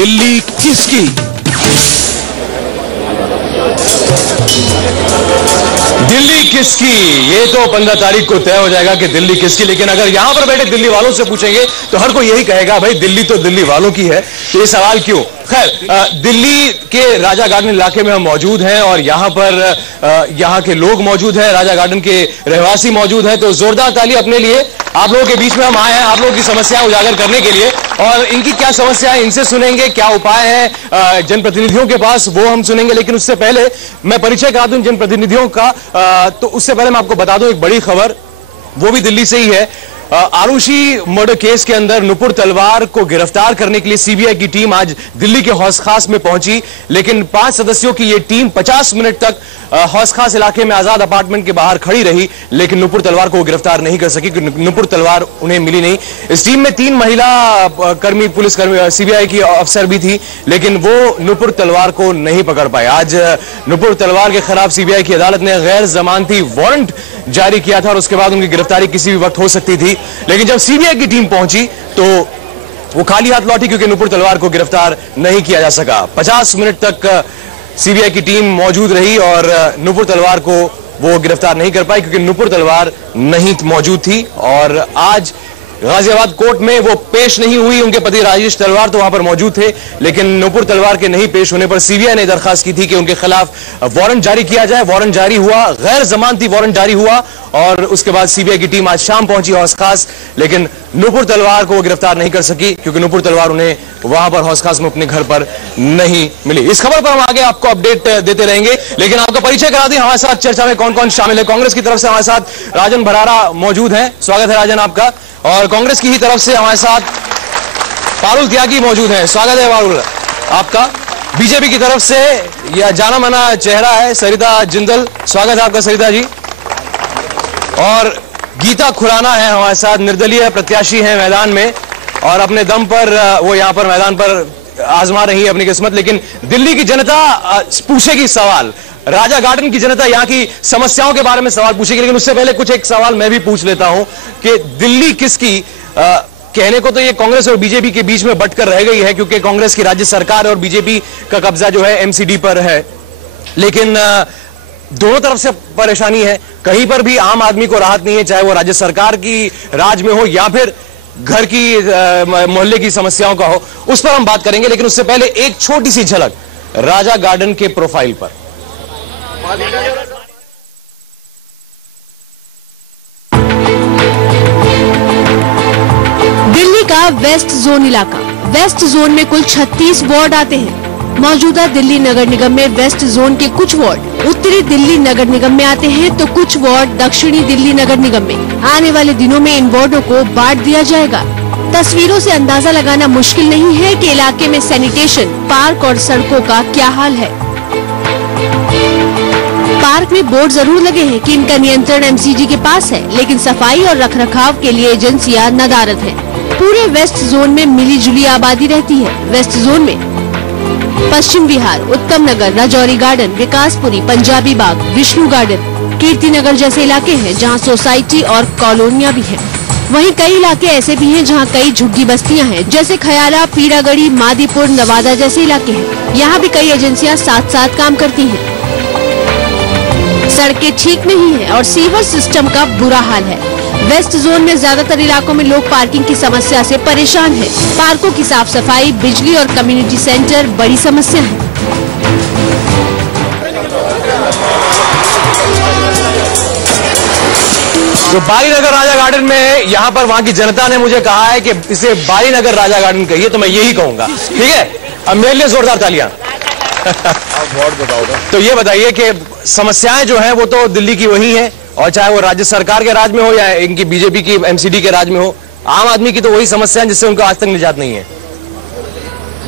दिल्ली किसकी? दिल्ली किसकी, ये तो 15 तारीख को तय हो जाएगा कि दिल्ली किसकी। लेकिन अगर यहां पर बैठे दिल्ली वालों से पूछेंगे तो हर कोई यही कहेगा भाई दिल्ली तो दिल्ली वालों की है। तो ये सवाल क्यों? खैर, दिल्ली के राजा गार्डन इलाके में हम मौजूद हैं और यहां पर यहां के लोग मौजूद हैं, राजा गार्डन के रहवासी मौजूद हैं। तो जोरदार ताली अपने लिए। आप लोगों के बीच में हम आए हैं आप लोगों की समस्या उजागर करने के लिए, और इनकी क्या समस्या है इनसे सुनेंगे, क्या उपाय है जनप्रतिनिधियों के पास वो हम सुनेंगे। लेकिन उससे पहले मैं परिचय करा दूं जनप्रतिनिधियों का, तो उससे पहले मैं आपको बता दूं एक बड़ी खबर, वो भी दिल्ली से ही है। आरुषि मर्डर केस के अंदर नुपुर तलवार को गिरफ्तार करने के लिए सीबीआई की टीम आज दिल्ली के हौस खास में पहुंची। लेकिन 5 सदस्यों की यह टीम 50 मिनट तक हौस खास इलाके में आजाद अपार्टमेंट के बाहर खड़ी रही, लेकिन नुपुर तलवार को गिरफ्तार नहीं कर सकी क्योंकि नुपुर तलवार उन्हें मिली नहीं। इस टीम में 3 महिला कर्मी, पुलिसकर्मी, सीबीआई की अफसर भी थी, लेकिन वो नुपुर तलवार को नहीं पकड़ पाए। आज नुपुर तलवार के खिलाफ सीबीआई की अदालत ने गैर जमानती वारंट जारी किया था और उसके बाद उनकी गिरफ्तारी किसी भी वक्त हो सकती थी। लेकिन जब सीबीआई की टीम पहुंची तो वो खाली हाथ लौटी क्योंकि नुपुर तलवार को गिरफ्तार नहीं किया जा सका। 50 मिनट तक सीबीआई की टीम मौजूद रही और नुपुर तलवार को वो गिरफ्तार नहीं कर पाई क्योंकि नुपुर तलवार नहीं मौजूद थी। और आज गाजियाबाद कोर्ट में वो पेश नहीं हुई, उनके पति राजेश तलवार तो वहां पर मौजूद थे, लेकिन नुपुर तलवार के नहीं पेश होने पर सीबीआई ने दरखास्त की थी कि उनके खिलाफ वारंट जारी किया जाए। वारंट जारी हुआ, गैर जमानती वारंट जारी हुआ और उसके बाद सीबीआई की टीम आज शाम पहुंची हौस खास, लेकिन नुपुर तलवार को गिरफ्तार नहीं कर सकी क्योंकि नुपुर तलवार उन्हें वहां पर हौस खास में अपने घर पर नहीं मिली। इस खबर पर हम आगे आपको अपडेट देते रहेंगे, लेकिन आपका परिचय करा दें। हमारे साथ चर्चा में कौन कौन शामिल है। कांग्रेस की तरफ से हमारे साथ राजन भरारा मौजूद हैं, स्वागत है राजन आपका। और कांग्रेस की ही तरफ से हमारे साथ पारुल त्यागी मौजूद हैं, स्वागत है पारुल आपका। बीजेपी की तरफ से यह जाना माना चेहरा है सरिता जिंदल, स्वागत है आपका सरिता जी। और गीता खुराना है हमारे साथ, निर्दलीय प्रत्याशी हैं मैदान में और अपने दम पर वो यहां पर मैदान पर आजमा रही है अपनी किस्मत। लेकिन दिल्ली की जनता पूछेगी सवाल, राजा गार्डन की जनता यहां की समस्याओं के बारे में सवाल पूछेगी। लेकिन उससे पहले कुछ एक सवाल मैं भी पूछ लेता हूं कि दिल्ली किसकी, कहने को तो ये कांग्रेस और बीजेपी के बीच में बंटकर रह गई है क्योंकि कांग्रेस की राज्य सरकार और बीजेपी का कब्जा जो है एमसीडी पर है, लेकिन दोनों तरफ से परेशानी है। कहीं पर भी आम आदमी को राहत नहीं है, चाहे वो राज्य सरकार की राज में हो या फिर घर की मोहल्ले की समस्याओं का हो, उस पर हम बात करेंगे। लेकिन उससे पहले एक छोटी सी झलक राजा गार्डन के प्रोफाइल पर। दिल्ली का वेस्ट जोन इलाका, वेस्ट जोन में कुल 36 वार्ड आते हैं। मौजूदा दिल्ली नगर निगम में वेस्ट जोन के कुछ वार्ड उत्तरी दिल्ली नगर निगम में आते हैं तो कुछ वार्ड दक्षिणी दिल्ली नगर निगम में। आने वाले दिनों में इन वार्डों को बांट दिया जाएगा। तस्वीरों से अंदाजा लगाना मुश्किल नहीं है कि इलाके में सैनिटेशन, पार्क और सड़कों का क्या हाल है। पार्क में बोर्ड जरूर लगे हैं कि इनका नियंत्रण एमसीडी के पास है, लेकिन सफाई और रखरखाव के लिए एजेंसियां नदारद हैं। पूरे वेस्ट जोन में मिली जुली आबादी रहती है। वेस्ट जोन में पश्चिम विहार, उत्तम नगर, राजौरी गार्डन, विकासपुरी, पंजाबी बाग, विष्णु गार्डन, कीर्ति नगर जैसे इलाके हैं जहां सोसाइटी और कॉलोनियां भी हैं। वहीं कई इलाके ऐसे भी हैं जहां कई झुग्गी बस्तियां हैं, जैसे खयाला, पीरागढ़ी, मादीपुर, नवादा जैसे इलाके हैं। यहाँ भी कई एजेंसियां साथ साथ काम करती हैं। सड़कें ठीक नहीं है और सीवर सिस्टम का बुरा हाल है। वेस्ट जोन में ज्यादातर इलाकों में लोग पार्किंग की समस्या से परेशान हैं। पार्कों की साफ सफाई, बिजली और कम्युनिटी सेंटर बड़ी समस्या है। तो बालीनगर राजा गार्डन में यहाँ पर वहां की जनता ने मुझे कहा है कि इसे बालीनगर राजा गार्डन कहिए, तो मैं यही कहूंगा। ठीक है, अब मेरे लिए जोरदार तालियां। तो ये बताइए कि समस्याएं जो हैं वो तो दिल्ली की वही हैं, और चाहे वो राज्य सरकार के राज में हो या इनकी बीजेपी की एमसीडी के राज में हो, आम आदमी की तो वही समस्याएं जिससे उनको आज तक निजात नहीं है।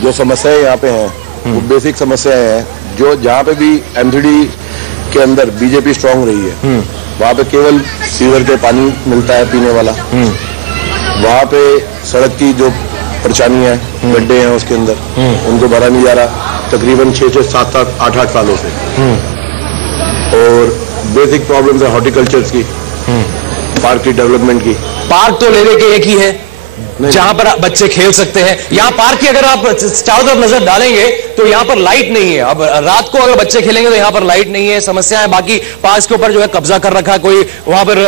जो समस्याएं यहाँ पे हैं वो बेसिक समस्याएं हैं। जो जहाँ पे भी एमसीडी के अंदर बीजेपी स्ट्रांग रही है वहाँ पे केवल सीवर के पानी मिलता है पीने वाला। वहाँ पे सड़क की जो परेशानी है, गड्ढे हैं उसके अंदर, उनको भरा नहीं जा रहा तकरीबन 6-6, 7-7, 8-8 सालों से। और बेसिक प्रॉब्लम्स है हॉर्टिकल्चर की, पार्क की डेवलपमेंट की। पार्क तो लेने के एक ही है, जहां पर बच्चे खेल सकते हैं। यहाँ पार्क की अगर आप चारों तरफ नजर डालेंगे तो यहाँ पर लाइट नहीं है। अब रात को अगर बच्चे खेलेंगे तो यहाँ पर लाइट नहीं है, समस्या है। बाकी पार्क के ऊपर जो है कब्जा कर रखा है, कोई वहां पर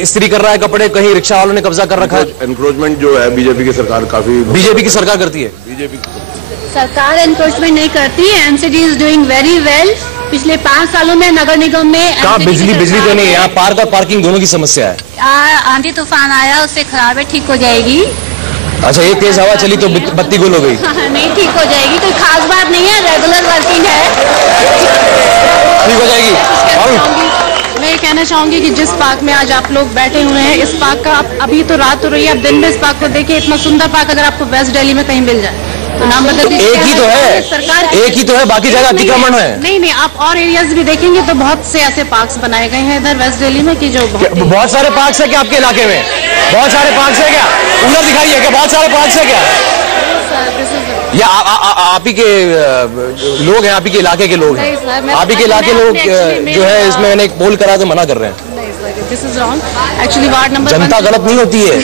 इस्त्री कर रहा है कपड़े, कहीं रिक्शा वालों ने कब्जा कर रखा है। एनक्रोचमेंट जो है बीजेपी की सरकार काफी, बीजेपी की सरकार करती है। बीजेपी सरकार एनक्रोचमेंट नहीं करती है। MCD is doing very well. पिछले 5 सालों में नगर निगम में कहाँ बिजली तो नहीं है, यहाँ पार्क और पार्किंग दोनों की समस्या है। आंधी तूफान आया, उससे खराब है, ठीक हो जाएगी। अच्छा, ये तेज हवा चली तो बत्ती गुल हो गई? नहीं, ठीक हो जाएगी, कोई खास बात नहीं है, रेगुलर वर्किंग है, ठीक हो जाएगी। मैं ये कहना चाहूंगी कि जिस पार्क में आज आप लोग बैठे हुए हैं, इस पार्क का अभी तो रात हो रही है, आप दिन में इस पार्क को देखिए। इतना सुंदर पार्क अगर आपको वेस्ट दिल्ली में कहीं मिल जाए तो नाम बदल दीजिए। एक ही तो है सरकार, एक ही तो है, बाकी जगह अतिक्रमण है। नहीं, आप और एरियाज भी देखेंगे तो बहुत से ऐसे पार्क्स बनाए गए हैं इधर वेस्ट दिल्ली में कि जो बहुत सारे पार्क है क्या आपके इलाके में? बहुत सारे पार्क है क्या? उधर दिखाइए क्या बहुत सारे पार्क है क्या? या आप ही के लोग हैं, आप ही के इलाके के लोग हैं? आप ही के इलाके लोग जो है इसमें मैंने एक पोल करा तो मना कर रहे हैं। This is wrong actually. Ward number जनता गलत नहीं होती है,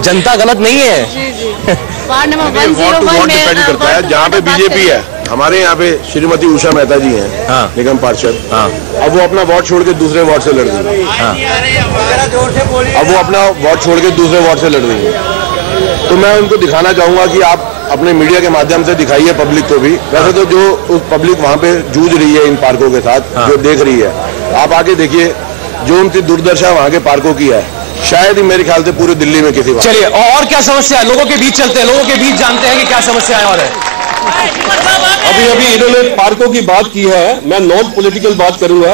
जनता गलत नहीं है। वार्ड नंबर 101 डिपेंड करता है। जहाँ पे बीजेपी है, हमारे यहाँ पे श्रीमती उषा मेहता जी हैं, हाँ। निगम पार्षद, हाँ। अब वो अपना वार्ड छोड़ के दूसरे वार्ड से लड़ रही है, हाँ। अब वो अपना वार्ड छोड़ के दूसरे वार्ड से लड़ रही है। तो मैं उनको दिखाना चाहूंगा कि आप अपने मीडिया के माध्यम से दिखाइए पब्लिक को भी। वैसे तो जो उस पब्लिक वहाँ पे जूझ रही है इन पार्कों के साथ, हाँ। जो देख रही है, आप आके देखिए जो उनकी दुर्दशा वहाँ के पार्कों की है, शायद ही मेरे ख्याल से पूरे दिल्ली में किसी। चलिए, और क्या समस्या है? लोगों के बीच चलते हैं, लोगों के बीच जानते हैं कि क्या समस्या है। और अभी इन्होंने पार्कों की बात की है, मैं नॉन पॉलिटिकल बात करूंगा।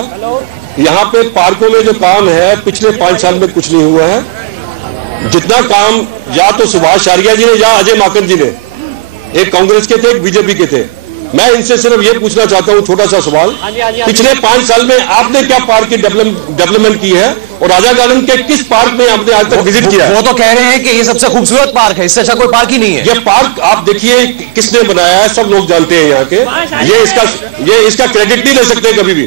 यहाँ पे पार्कों में जो काम है पिछले 5 साल में कुछ नहीं हुआ है। जितना काम या तो सुभाष आर्या जी ने या अजय माकन जी ने, एक कांग्रेस के थे, एक बीजेपी के थे। मैं इनसे सिर्फ ये पूछना चाहता हूँ, छोटा सा सवाल, पिछले 5 साल में आपने क्या पार्क की डेवलपमेंट की है और राजा गार्डन के किस पार्क में आपने आज तक विजिट किया है? वो तो कह रहे हैं कि ये सबसे खूबसूरत पार्क है, इससे अच्छा कोई पार्क ही नहीं है। ये पार्क आप देखिए किसने बनाया है, सब लोग जानते हैं यहाँ के। ये इसका क्रेडिट नहीं ले सकते कभी भी।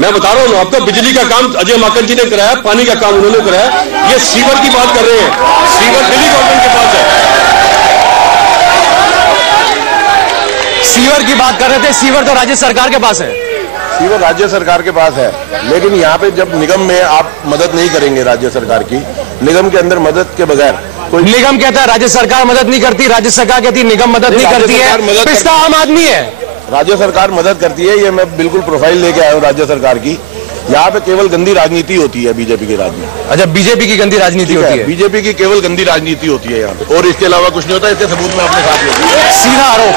मैं बता रहा हूँ आपका, बिजली का काम अजय माकन जी ने कराया, पानी का काम उन्होंने कराया। ये सीवर की बात कर रहे हैं, सीवर दिल्ली गवर्नमेंट के पास है। सीवर की बात कर रहे थे, सीवर तो राज्य सरकार के पास है। सीवर राज्य सरकार के पास है, लेकिन यहाँ पे जब निगम में आप मदद नहीं करेंगे राज्य सरकार की, निगम के अंदर मदद के बगैर कोई, निगम कहता है राज्य सरकार मदद नहीं करती, राज्य सरकार कहती है निगम मदद नहीं करती है। पिस्ता आम आदमी है, राज्य सरकार मदद करती है। ये मैं बिल्कुल प्रोफाइल लेके आया हूँ राज्य सरकार की। यहाँ पे केवल गंदी राजनीति होती है बीजेपी की राजनीति। अच्छा, बीजेपी की गंदी राजनीति होती है? बीजेपी की केवल गंदी राजनीति होती है यहाँ पे, और इसके अलावा कुछ नहीं होता। इसके सबूत में अपने साथ लेती हूँ। सीधा आरोप।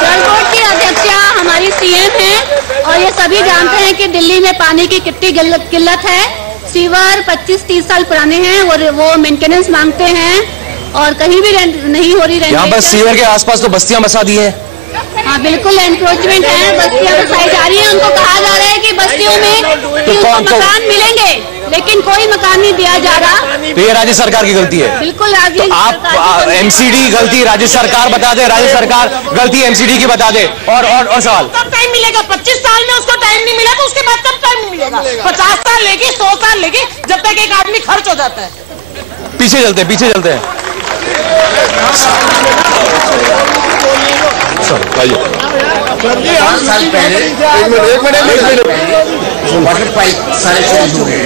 जल बोर्ड की अध्यक्षा हमारी सीएम है और ये सभी जानते हैं कि दिल्ली में पानी की कितनी किल्लत है। सीवर 25-30 साल पुराने हैं और वो मेंटेनेंस मांगते हैं और कहीं भी नहीं हो रही। यहाँ पर सीवर के आसपास तो बस्तियां बसा दी हैं। हाँ, बिल्कुल एनक्रोचमेंट है, बस्तियां बसाई जा रही है। उनको कहा जा रहा है कि बस्तियों में मकान मिलेंगे, लेकिन कोई मकान नहीं दिया जा रहा। तो ये राज्य सरकार की गलती है। बिल्कुल राज्य तो आप एमसीडी गलती राज्य सरकार बता दे, राज्य सरकार गलती एमसीडी की बता दे। और सवाल, कब टाइम मिलेगा? 25 साल में उसको टाइम नहीं मिला तो उसके बाद कब टाइम मिलेगा? 50 साल लेगी, 100 साल लेगी, जब तक एक आदमी खर्च हो जाता है। पीछे चलते हैं। पाँच साल पहले एक मिनट वाटर पाइप सारे चेंज हो गए,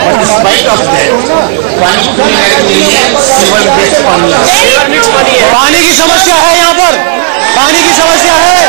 बट डिस्पाइट ऑफ दैट पानी सीवर बेस्ड पानी है। पानी की समस्या है यहाँ पर, पानी की समस्या है।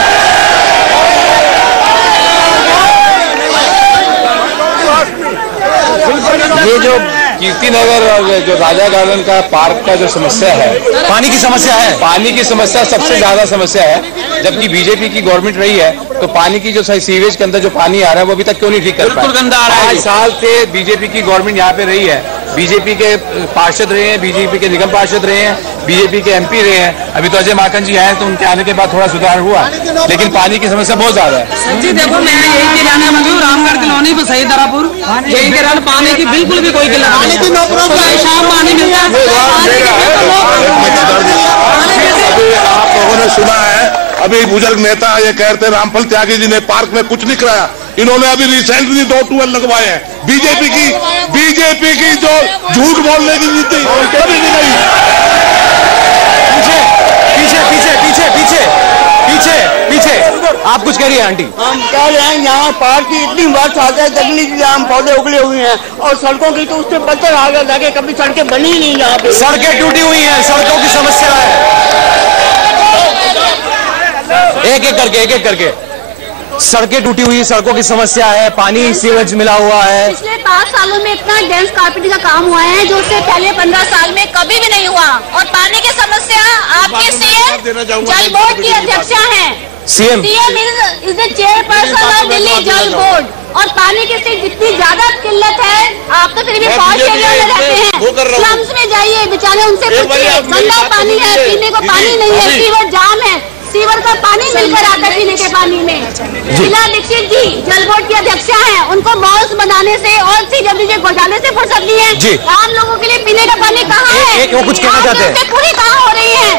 ये जो कीर्तिनगर और जो राजा गार्डन का पार्क का जो समस्या है, पानी की समस्या है। पानी की समस्या सबसे ज्यादा समस्या है। जबकि बीजेपी की गवर्नमेंट रही है तो पानी की जो सीवेज के अंदर जो पानी आ रहा है वो अभी तक क्यों नहीं ठीक कर पाए? 5 साल से बीजेपी की गवर्नमेंट यहाँ पे रही है, बीजेपी के पार्षद रहे हैं, बीजेपी के निगम पार्षद रहे हैं, बीजेपी के एमपी रहे हैं। अभी तो अजय माकन जी आए तो उनके आने के बाद थोड़ा सुधार हुआ, लेकिन पानी की समस्या बहुत ज्यादा है। जी देखो, मैं यही किराना मंगू रामगढ़ कॉलोनी पर सही दरापुर, यही किराना पानी की बिल्कुल भी कोई किल्लत नहीं, शाम पानी मिलता है। आप लोगों ने सुना है, अभी बुजुर्ग नेता ये कहते रामफल त्यागी जी ने पार्क में कुछ नहीं कराया। इन्होंने अभी रिसेंटली 2 ट्यूबवेल लगवाए हैं। बीजेपी की जो झूठ बोलने की नीति कभी नहीं गई। पीछे पीछे पीछे पीछे पीछे पीछे आप कुछ कह रही है आंटी? हम कह रहे हैं यहाँ पार्क की इतनी बात आता है, जंगली आम पौधे उगले हुए हैं और सड़कों की तो उससे पत्थर आ गया था कि कभी सड़कें बनी ही नहीं यहाँ पे। सड़कें टूटी हुई हैं, सड़कों की समस्या है। एक एक करके सड़कें टूटी हुई, सड़कों की समस्या है, पानी सीवेज मिला हुआ है। पिछले 5 सालों में इतना डेंस कार्पेटिंग का काम हुआ है जो उससे पहले 15 साल में कभी भी नहीं हुआ। और पानी की समस्या आपके सीएम जल बोर्ड की अध्यक्षा हैं। CM is the chairperson of Delhi जल बोर्ड। और पानी की जितनी ज्यादा किल्लत है, आप तो फिर भी पॉश एरिया में रहते हैं, स्लम्स में जाइए, बेचारे उनसे पूछिए, गंदा पानी है, पीने को पानी नहीं है, सीवर जाम है, सीवर का पानी मिलकर आता है पीने के पानी में। शीला दीक्षित जी जल बोर्ड की अध्यक्षा हैं, उनको मॉल्स बनाने से और चीजें घोटाले से फुर्सत नहीं है। आम लोगों के लिए पीने का पानी कहाँ है? वो कुछ कहना चाहते हैं। पूरी कहाँ हो रही है?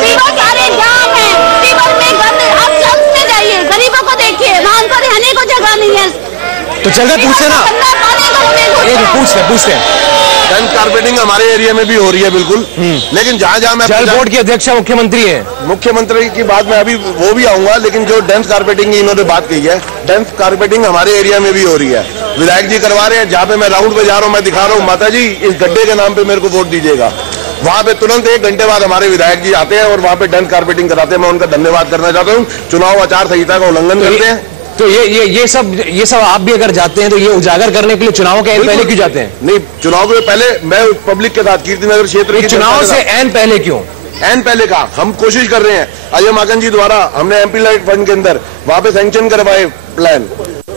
सीवर सारे जाम है, सीवर में गंद। आप स्लम्स में जाइए, गरीबों को देखिए, वहाँ उनको रहने को जगह नहीं है। तो चल पूछते ना, पूछते डेंस कार्पेटिंग हमारे एरिया में भी हो रही है बिल्कुल, लेकिन जहाँ जहाँ मैं जल बोर्ड की अध्यक्षा मुख्यमंत्री है, मुख्यमंत्री की बात में अभी वो भी आऊंगा, लेकिन जो डेंस कार्पेटिंग की इन्होंने बात कही है, डेंस कार्पेटिंग हमारे एरिया में भी हो रही है। विधायक जी करवा रहे हैं, जहाँ पे मैं राउंड पे जा रहा हूँ, मैं दिखा रहा हूँ, माता जी इस गड्ढे के नाम पे मेरे को वोट दीजिएगा। वहाँ पे तुरंत 1 घंटे बाद हमारे विधायक जी आते हैं और वहाँ पे डेंस कार्पेटिंग कराते हैं। मैं उनका धन्यवाद करना चाहता हूँ। चुनाव आचार संहिता का उल्लंघन करते हैं। तो ये सब आप भी अगर जाते हैं तो ये उजागर करने के लिए चुनाव के पहले क्यों जाते हैं? नहीं, चुनाव के पहले मैं पब्लिक के साथ कीर्तिनगर क्षेत्र की चुनाव से एन पहले क्यों? एन पहले का हम कोशिश कर रहे हैं। अजय माकन जी द्वारा हमने एमपी लाइट फंड के अंदर वहाँ पे सैंक्शन करवाए प्लान,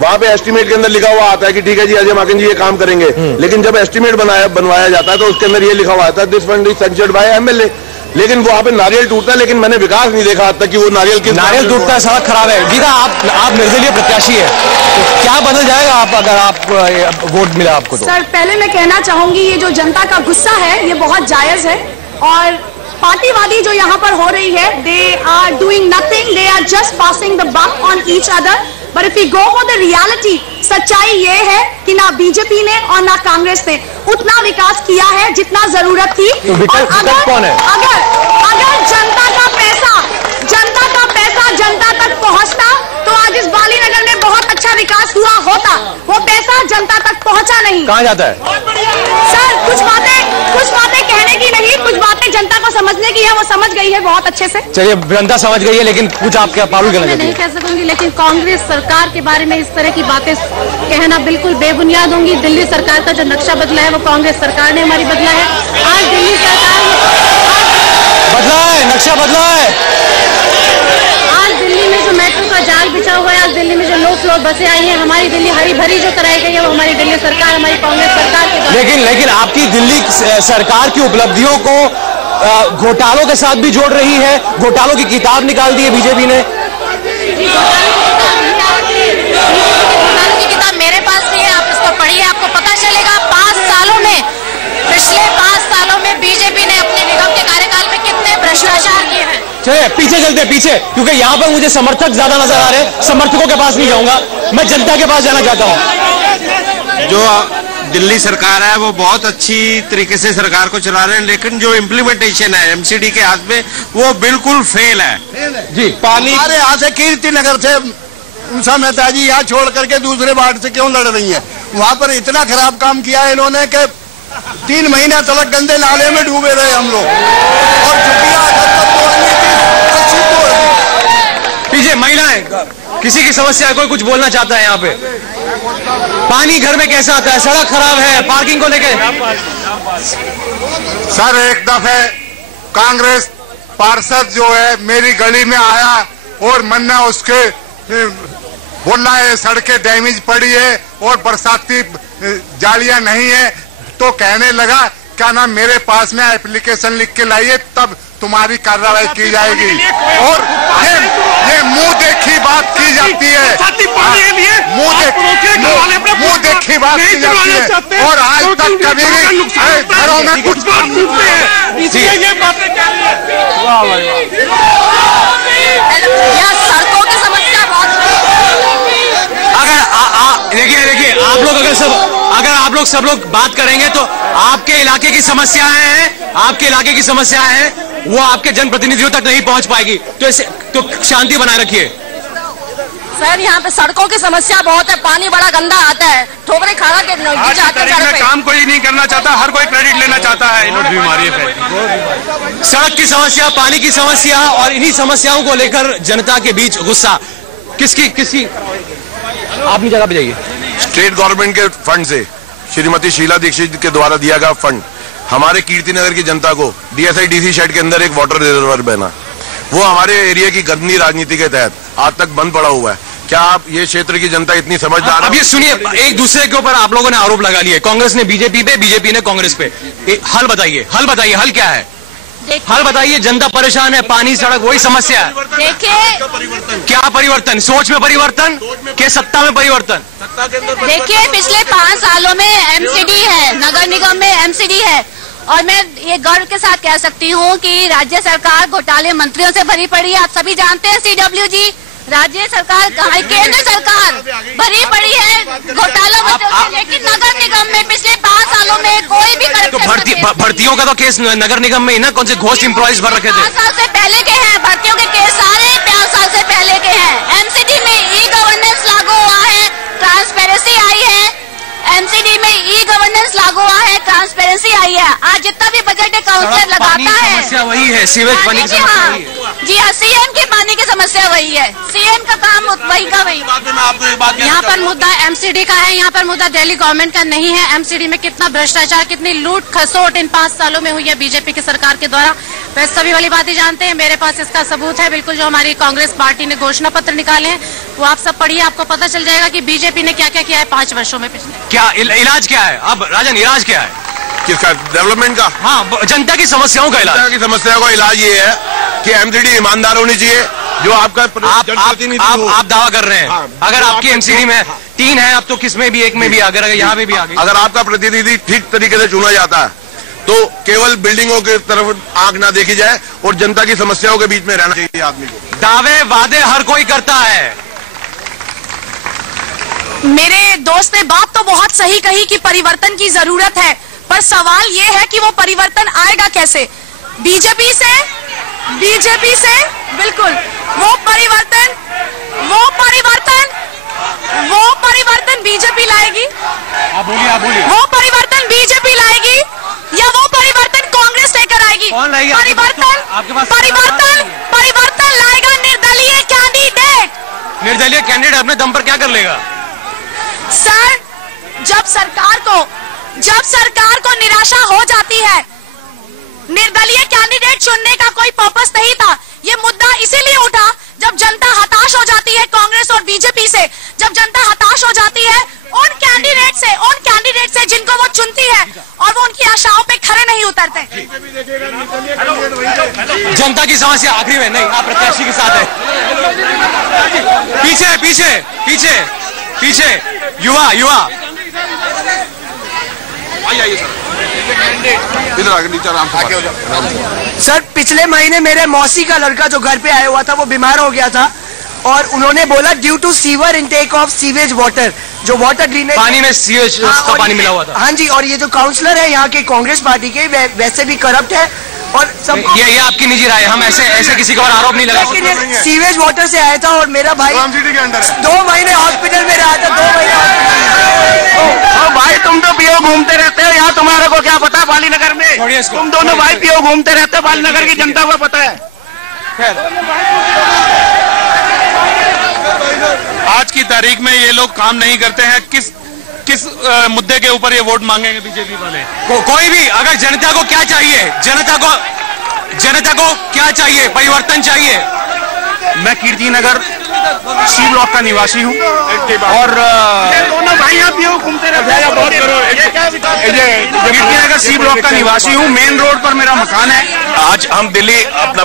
वहाँ पे एस्टीमेट के अंदर लिखा हुआ आता है कि ठीक है जी अजय माकन जी ये काम करेंगे, लेकिन जब एस्टीमेट बनवाया जाता है तो उसके अंदर ये लिखा हुआ आता है this fund is sanctioned by MLA, लेकिन वहाँ पे नारियल टूटता है, लेकिन मैंने विकास नहीं देखा आज तक कि वो नारियल टूटता है, सड़क खराब है। गीता आप निर्दलीय प्रत्याशी है, तो क्या बदल जाएगा आप अगर आप वोट मिला आपको तो? सर पहले मैं कहना चाहूंगी ये जो जनता का गुस्सा है ये बहुत जायज है, और पार्टीवादी जो यहाँ पर हो रही है, they are doing nothing, they are just passing the buck on each other. But if you go for the reality, सच्चाई ये है कि ना बीजेपी ने और ना कांग्रेस ने उतना विकास किया है जितना जरूरत थी। तो और अगर जनता का पैसा जनता तक पहुंचता तो आज इस बाली नगर में बहुत अच्छा विकास हुआ होता। वो पैसा जनता तक पहुंचा नहीं। कहाँ जाता है? सर कुछ बातें कहने की नहीं, कुछ बातें जनता को समझने की है, वो समझ गई है बहुत अच्छे से। चलिए जनता समझ गई है, लेकिन कुछ आप क्या पारुल कहना चाहते हैं? नहीं कह सकूंगी, लेकिन कांग्रेस सरकार के बारे में इस तरह की बातें कहना बिल्कुल बेबुनियाद होंगी। दिल्ली सरकार का जो नक्शा बदला है वो कांग्रेस सरकार ने हमारी बदला है। आज दिल्ली सरकार बदला है, नक्शा बदला है। आज दिल्ली में जो मेट्रो का जाल बिछा हुआ है, आज दिल्ली में जो लो फ्लोर बसें आई हैं, हमारी दिल्ली हरी भरी जो कराई गई है वो हमारी दिल्ली सरकार, हमारी कांग्रेस सरकार के। लेकिन आपकी दिल्ली सरकार की उपलब्धियों को घोटालों के साथ भी जोड़ रही है। घोटालों की किताब निकाल दी है बीजेपी ने। घोटालों की किताब मेरे पास नहीं है, आप इसको पढ़िए, आपको पता चलेगा। पिछले 5 सालों में बीजेपी ने अपने निगम के कार्यकाल में कितने भ्रष्टाचार किए हैं। चलिए पीछे चलते पीछे, क्योंकि यहाँ पर मुझे समर्थक ज्यादा नजर आ रहे हैं। समर्थकों के पास नहीं जाऊंगा, मैं जनता के पास जाना चाहता हूँ। जो दिल्ली सरकार है वो बहुत अच्छी तरीके से सरकार को चला रहे हैं, लेकिन जो इम्प्लीमेंटेशन है एमसीडी के हाथ में वो बिल्कुल फेल है जी। पानी हमारे यहाँ से कीर्तिनगर से उषा मेहता जी यहाँ छोड़ करके दूसरे वार्ड से क्यों लड़ रही है? वहाँ पर इतना खराब काम किया है इन्होंने कि 3 महीना तक गंदे नाले में डूबे रहे हम लोग, और छुट्टियां पीछे महिलाएं, किसी की समस्या है, कोई कुछ बोलना चाहता है यहाँ पे? पानी घर में कैसा आता है? सड़क खराब है, पार्किंग को लेकर। सर एक दफे कांग्रेस पार्षद जो है मेरी गली में आया और मन्ना उसके बोला है सड़कें डैमेज पड़ी है और बरसाती जालियां नहीं है, तो कहने लगा क्या नाम मेरे पास में एप्लीकेशन लिख के लाइए तब तुम्हारी कार्रवाई की जाएगी। और ये मुंह देखी बात की जाती है, मुंह देखी बात की जाती है, और आज तक कभी भी घरों में कुछ सड़कों की समस्या बहुत। देखिए अगर आप लोग सब लोग बात करेंगे तो आपके इलाके की समस्याएं हैं, आपके इलाके की समस्याएं हैं, वो आपके जनप्रतिनिधियों तक नहीं पहुंच पाएगी। तो इसे तो शांति बनाए रखिए। सर यहाँ पे सड़कों की समस्या बहुत है, पानी बड़ा गंदा आता है, ठोकरे खाना के काम कोई नहीं करना चाहता, हर कोई क्रेडिट लेना चाहता है। बीमारी है, सड़क की समस्या, पानी की समस्या और इन्हीं समस्याओं को लेकर जनता के बीच गुस्सा। किसकी आप अपनी जगह पे जाइए। स्टेट गवर्नमेंट के फंड से श्रीमती शीला दीक्षित के द्वारा दिया गया फंड हमारे कीर्तिनगर की जनता को DSI DC शेड के अंदर एक वाटर रिजर्वर बना, वो हमारे एरिया की गंदी राजनीति के तहत आज तक बंद पड़ा हुआ है। क्या आप ये क्षेत्र की जनता इतनी समझदार है? अब ये सुनिए, एक दूसरे के ऊपर आप लोगों ने आरोप लगा लिए, कांग्रेस ने बीजेपी पे, बीजेपी ने कांग्रेस पे। हल बताइए, हल क्या है? हल बताइए। जनता परेशान है, पानी सड़क वही समस्या है। देखिए क्या परिवर्तन, सोच में परिवर्तन के सत्ता में परिवर्तन? देखिए पिछले 5 सालों में MCD है, नगर निगम में MCD है, और मैं ये गर्व के साथ कह सकती हूँ कि राज्य सरकार घोटाले मंत्रियों से भरी पड़ी है। आप सभी जानते हैं CWG राज्य सरकार, केंद्र सरकार भरी पड़ी है घोटाला मंत्रियों से, लेकिन नगर निगम में पिछले 5 सालों में कोई भी तो भर्तियों का तो केस नगर निगम में ही ना, कौन से घोस्ट एम्प्लॉइज भर रखे थे? 5 साल से पहले के हैं भर्तियों के केस, सारे 5 साल से पहले के हैं। MCD में E-गवर्नेंस लागू हुआ है, ट्रांसपेरेंसी आई है। MCD में E-गवर्नेंस लागू हुआ है, ट्रांसपेरेंसी आई है। आज जितना भी बजट काउंसलर लगाता है, समस्या वही है, सीवेज पानी की समस्या वही है। जी हाँ, CM की पानी की समस्या वही है, CM का काम वही का वही। यहाँ पर मुद्दा MCD का है, यहाँ पर मुद्दा दिल्ली गवर्नमेंट का नहीं है। MCD में कितना भ्रष्टाचार, कितनी लूट खसोट इन 5 सालों में हुई है बीजेपी की सरकार के द्वारा, वह सभी वाली बातें जानते हैं। मेरे पास इसका सबूत है बिल्कुल, जो हमारी कांग्रेस पार्टी ने घोषणा पत्र निकाले हैं वो आप सब पढ़िए, आपको पता चल जाएगा कि बीजेपी ने क्या क्या किया है 5 वर्षों में। पिछले क्या इलाज क्या है? अब राजन, इलाज क्या है? किसका? डेवलपमेंट का? हाँ, जनता की समस्याओं का इलाज। जनता की समस्याओं का इलाज ये है कि MCD ईमानदार होनी चाहिए, जो आपका आप दावा कर रहे हैं। हाँ, अगर आपकी MCD में 3 है, अब तो किसमें भी, एक में भी, अगर यहाँ पे भी आ गई। अगर आपका प्रतिनिधि ठीक तरीके से चुना जाता है तो केवल बिल्डिंगों की तरफ आंख ना देखी जाए और जनता की समस्याओं के बीच में रहना चाहिए आदमी को। दावे वादे हर कोई करता है। मेरे दोस्त ने बात तो बहुत सही कही कि परिवर्तन की जरूरत है, पर सवाल ये है कि वो परिवर्तन आएगा कैसे? बीजेपी से बिल्कुल। वो परिवर्तन बीजेपी लाएगी। आप बोलिए। वो परिवर्तन बीजेपी लाएगी या वो परिवर्तन कांग्रेस लेकर आएगी? कौन लाएगी? परिवर्तन लाएगा निर्दलीय कैंडिडेट अपने दम पर क्या कर लेगा? सर, जब सरकार को निराशा हो जाती है, निर्दलीय कैंडिडेट चुनने का कोई पर्पस नहीं था। ये मुद्दा इसीलिए उठा जब जनता हताश हो जाती है कांग्रेस और बीजेपी से, जब जनता हताश हो जाती है उन कैंडिडेट से जिनको वो चुनती है और वो उनकी आशाओं पे खरे नहीं उतरते। जनता की समस्या आखिरी में नहीं, आप प्रत्याशी के साथ है। पीछे युवा सर, पिछले महीने मेरे मौसी का लड़का जो घर पे आया हुआ था वो बीमार हो गया था, और उन्होंने बोला due to sewer intake of sewage water, जो वाटर ड्रेनेज पानी में सीवेज का पानी मिला हुआ था। हाँ जी, और ये जो काउंसलर है यहाँ के कांग्रेस पार्टी के, वैसे भी करप्ट है और सब। ये आपकी निजी राय, हम ऐसे किसी को आरोप नहीं लगा सकते। सीवेज वाटर से आया था और मेरा भाई 2 महीने हॉस्पिटल में रहा था, 2 महीने। भाई तुम तो पियो घूमते रहते हो, यहाँ तुम्हारे को क्या पता? बालीनगर में तुम दोनों भाई पियो घूमते रहते हो, बालीनगर की जनता को पता है। आज की तारीख में ये लोग काम नहीं करते हैं। किस मुद्दे के ऊपर ये वोट मांगेंगे बीजेपी वाले? कोई भी, अगर जनता को क्या चाहिए, जनता को क्या चाहिए? परिवर्तन चाहिए। मैं कीर्तिनगर सी ब्लॉक का निवासी हूँ और दोनों भाई आप पियो घूमते रहते हैं। कीर्तिनगर सी ब्लॉक का निवासी हूँ, मेन रोड पर मेरा मकान है। आज हम दिल्ली अपना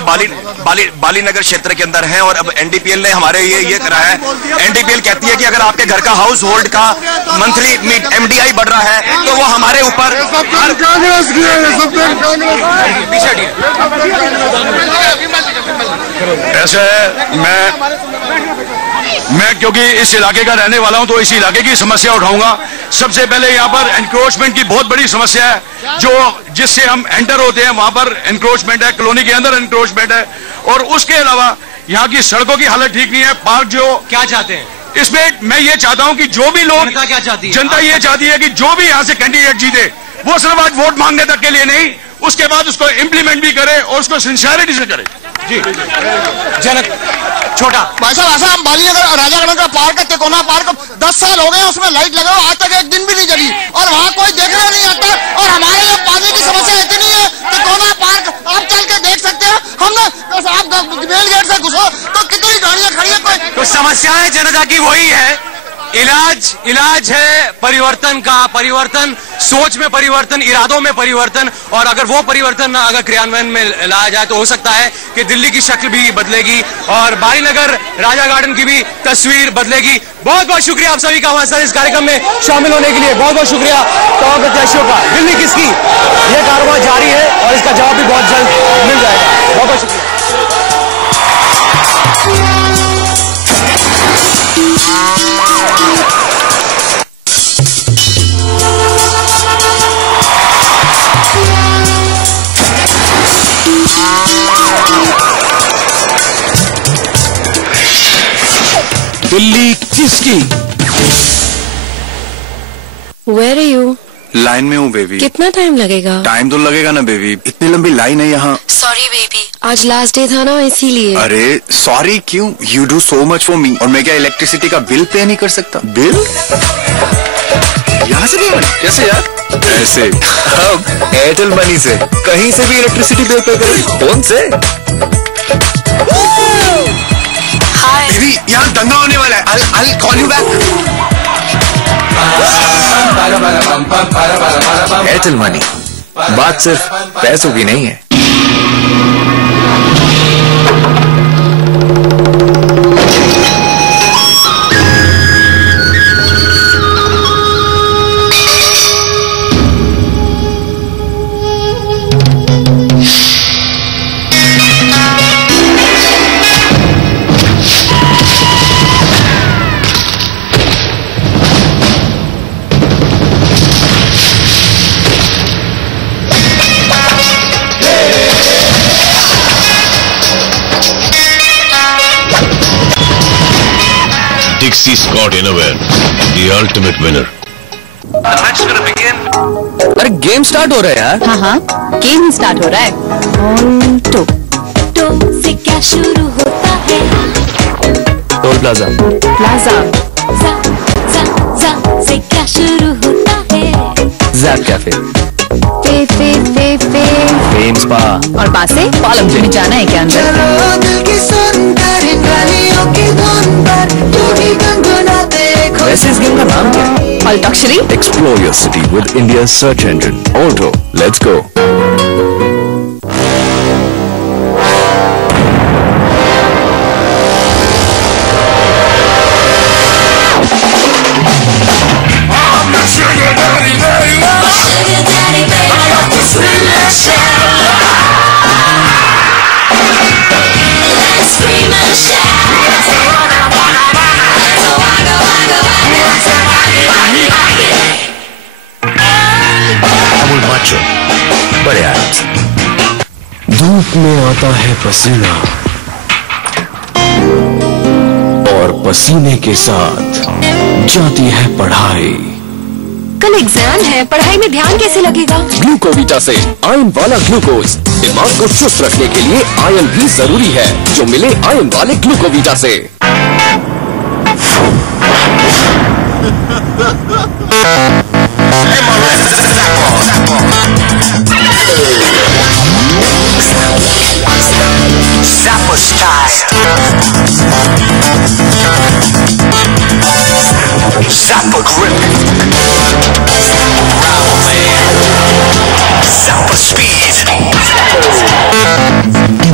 बालीनगर क्षेत्र के अंदर हैं और अब NDPL ने हमारे ये करा है। NDPL कहती है कि अगर आपके घर का हाउस होल्ड का मंथली MDI बढ़ रहा है तो वो हमारे ऊपर ऐसे है। मैं मैं क्योंकि इस इलाके का रहने वाला हूं तो इस इलाके की समस्या उठाऊंगा। सबसे पहले यहाँ पर एनक्रोचमेंट की बहुत बड़ी समस्या है, जो जिससे हम एंटर होते हैं वहां पर एनक्रोचमेंट है, कॉलोनी के अंदर एनक्रोचमेंट है। और उसके अलावा यहाँ की सड़कों की हालत ठीक नहीं है। पार्क जो क्या चाहते हैं इसमें, मैं ये चाहता हूं कि जो भी लोग, जनता क्या चाहती है? जनता ये चाहती है कि जो भी यहाँ से कैंडिडेट जीते वो सिर्फ आज वोट मांगने तक के लिए नहीं, उसके बाद उसको इंप्लीमेंट भी करे और उसको सिंसियरिटी से करे। जी जनक छोटा भाई साहब, ऐसा हम बालीनगर राजागढ़ का पार्क है, तिकोना पार्क 10 साल हो गए उसमें लाइट लगा हुआ, आज तक एक दिन भी नहीं जली और वहाँ कोई देखने नहीं आता। और हमारे यहाँ पानी की समस्या इतनी है, तिकोना पार्क आप चल के देख सकते हो। हमने आप मेन गेट से घुसो तो कितनी गाड़ियाँ खड़ी है। कोई तो समस्याएं जनता की वही है। इलाज है परिवर्तन का, परिवर्तन सोच में परिवर्तन, इरादों में परिवर्तन। और अगर वो परिवर्तन अगर क्रियान्वयन में लाया जाए तो हो सकता है कि दिल्ली की शक्ल भी बदलेगी और बालीनगर राजा गार्डन की भी तस्वीर बदलेगी। बहुत बहुत शुक्रिया आप सभी का हमारे साथ इस कार्यक्रम में शामिल होने के लिए। बहुत बहुत शुक्रिया तमाम प्रत्याशियों का। दिल्ली किसकी, ये कारवां जारी है और इसका जवाब भी बहुत जल्द मिल जाएगा। बहुत बहुत शुक्रिया। दिल्ली किसकी? Where are you? लाइन में हूँ बेबी। कितना टाइम लगेगा? टाइम तो लगेगा ना बेबी, इतनी लंबी लाइन है यहाँ। सॉरी बेबी, आज लास्ट डे था ना इसीलिए। अरे सॉरी क्यों? You do so much for me. और मैं क्या इलेक्ट्रिसिटी का बिल पे नहीं कर सकता? बिल यहाँ से नहीं? कैसे यार? ऐसे अब एयरटेल मनी से कहीं से भी इलेक्ट्रिसिटी बिल पे करें, फोन से। बेबी यहाँ दंगा होने वाला है। I'll call you back. Airtel money, बात सिर्फ पैसों की नहीं है। Dixie Scott Innerwear, the ultimate winner. अरे गेम स्टार्ट हो रहा है यार। हाँ, गेम ही स्टार्ट हो रहा है। टो से क्या शुरू होता है? Toll plaza. जा से क्या शुरू होता है? Zap cafe. Fame spa. और पा से पालम में जाना है क्या अंदर? वैसे इस गेम का नाम क्या है? Altachri? Explore your city with India's search engine, Alto. Let's go. बड़े आराम। धूप में आता है पसीना और पसीने के साथ जाती है पढ़ाई। कल एग्जाम है, पढ़ाई में ध्यान कैसे लगेगा? ग्लूकोवीटा से आयरन वाला ग्लूकोज दिमाग को चुस्त रखने के लिए आयरन भी जरूरी है, जो मिले आयरन वाले ग्लूकोवीटा से। Zapper style. Zapper grip. Zapper speed.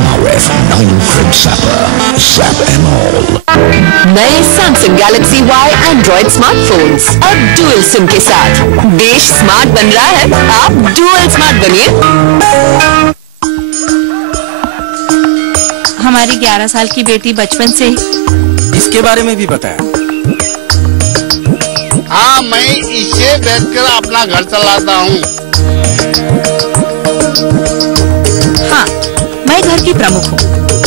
MRF 9 Grip Zapper. Zap them all. नए Samsung Galaxy Y Android smartphones अब डुअल सिम के साथ। देश स्मार्ट बन रहा है, आप डुअल स्मार्ट बनिए। हमारी 11 साल की बेटी बचपन से इसके बारे में भी बताया। हाँ, मैं इसे बेचकर अपना घर चलाता हूँ। हाँ, मैं घर की प्रमुख हूँ।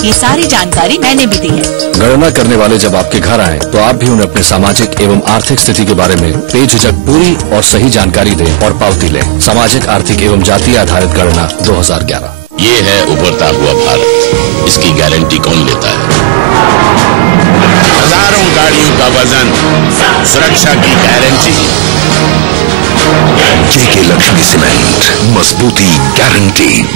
ये सारी जानकारी मैंने भी दी है। गणना करने वाले जब आपके घर आए तो आप भी उन्हें अपने सामाजिक एवं आर्थिक स्थिति के बारे में बेझिझक पूरी और सही जानकारी दें और पावती लें। सामाजिक, आर्थिक एवं जाति आधारित गणना 2011। ये है उभरता हुआ भारत। इसकी गारंटी कौन लेता है? हजारों गाड़ियों का वजन, सुरक्षा की गारंटी। JK लक्ष्मी सीमेंट, मजबूती गारंटीड।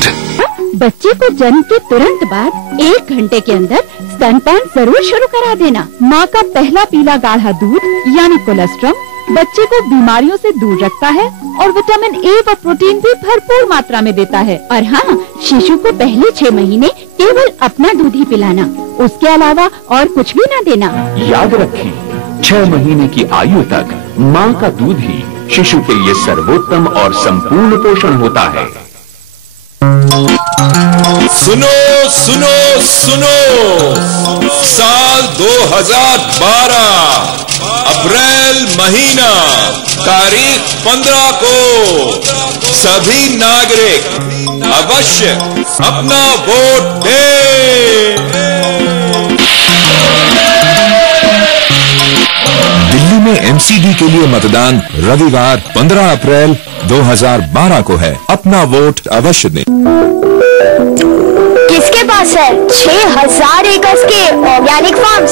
बच्चे को जन्म के तुरंत बाद 1 घंटे के अंदर स्तनपान जरूर शुरू करा देना। माँ का पहला पीला गाढ़ा दूध यानी कोलेस्ट्रॉल बच्चे को बीमारियों से दूर रखता है और विटामिन ए व प्रोटीन भी भरपूर मात्रा में देता है। और हाँ, शिशु को पहले 6 महीने केवल अपना दूध ही पिलाना, उसके अलावा और कुछ भी न देना। याद रखें, 6 महीने की आयु तक माँ का दूध ही शिशु के लिए सर्वोत्तम और संपूर्ण पोषण होता है। सुनो सुनो सुनो, साल 2012 अप्रैल महीना तारीख 15 को सभी नागरिक अवश्य अपना वोट दें। दिल्ली में MCD के लिए मतदान रविवार 15 अप्रैल 2012 को है। अपना वोट अवश्य दें। किसके पास है 6000 एकड़ के ऑर्गेनिक फार्म्स?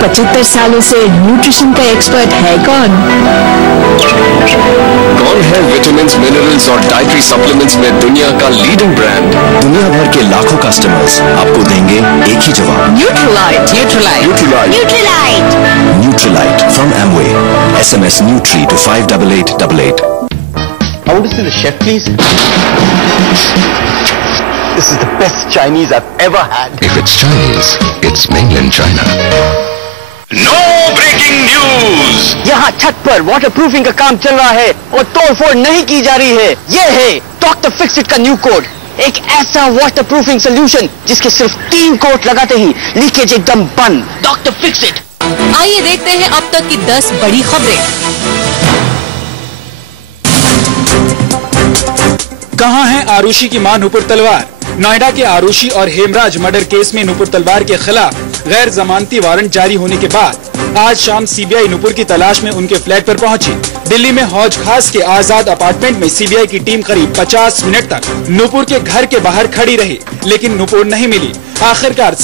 75 सालों से न्यूट्रिशन का एक्सपर्ट है कौन? कौन है विटामिन, मिनरल्स और डाइटरी सप्लीमेंट्स में दुनिया का लीडिंग ब्रांड? दुनिया भर के लाखों कस्टमर्स आपको देंगे एक ही जवाब, Nutrilite. Nutrilite Nutrilite Nutrilite Nutrilite from Amway. SMS Nutri to 58888. I want to see the chef, please. This is the best Chinese I've ever had. If it's Chinese, it's mainland China. No breaking news. यहाँ छत पर waterproofing का काम चल रहा है और तोड़फोड़ नहीं की जा रही है। ये है डॉक्टर फिक्सिट का न्यू कोड, एक ऐसा वाटरप्रूफिंग सोल्यूशन जिसके सिर्फ 3 कोट लगाते ही लीकेज एकदम बंद। Doctor Fixit. आइए देखते हैं अब तक की 10 बड़ी खबरें। कहां है आरुषि की मां नुपुर तलवार? नोएडा के आरुषि और हेमराज मर्डर केस में नुपुर तलवार के खिलाफ गैर जमानती वारंट जारी होने के बाद आज शाम सीबीआई नुपुर की तलाश में उनके फ्लैट पर पहुंची। दिल्ली में हौज खास के आजाद अपार्टमेंट में सीबीआई की टीम करीब 50 मिनट तक नुपुर के घर के बाहर खड़ी रही, लेकिन नुपुर नहीं मिली। आखिरकार